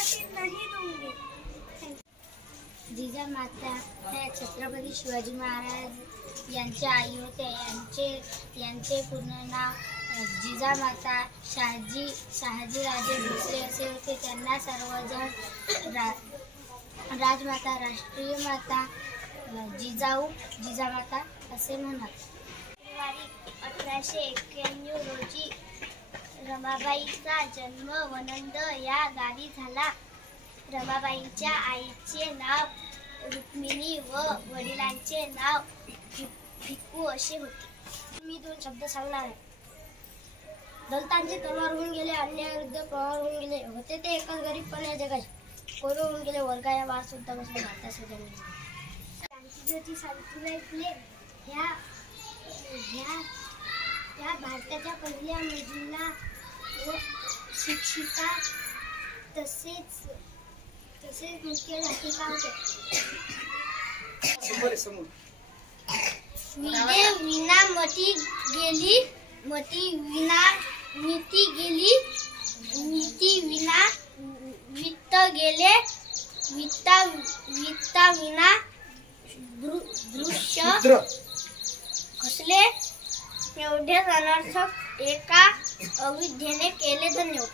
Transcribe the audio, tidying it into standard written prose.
जाती नहीं दूंगी। जिजामाता हे छत्रपती शिवाजी महाराज यांचे आई होते। यांचे पूर्ण नाव जिजामाता शहाजीराजे भोसले असे होते। त्यांना सर्वजण राजमाता, राष्ट्रीय माता, जिजामाता असे म्हणतात। फेब्रुवारी 1891 रोजी रमाबाईचा जन्म वनंद या गावी झाला। रमाबाईंच्या आईचे नाव रुक्मिणी व वडिलांचे नाव भिक्खू असे होते। मी दोन शब्द सांगणार आहे। दलितांचे तलवार होऊन गेले, अन्यायाविरुद्ध प्रहार होऊन गेले, होते ते एकच गरीब पण या जगाचे कोरो होऊन गेले, वर्गा या वार सुद्धा बसले भारताचे जन्म। क्रांतिज्योती सावित्रीबाई फुले ह्या भारताच्या पहिल्या महिला व शिक्षिका तसेच मुख्य लेखिका होत्या। विना मती गेली, मती विना नीती गेली, नीती विना वित्त गेले, वित्ता विना दृश्य कसले। एवढे अनर्थक एका अविद्येने केले। धन्यवाद।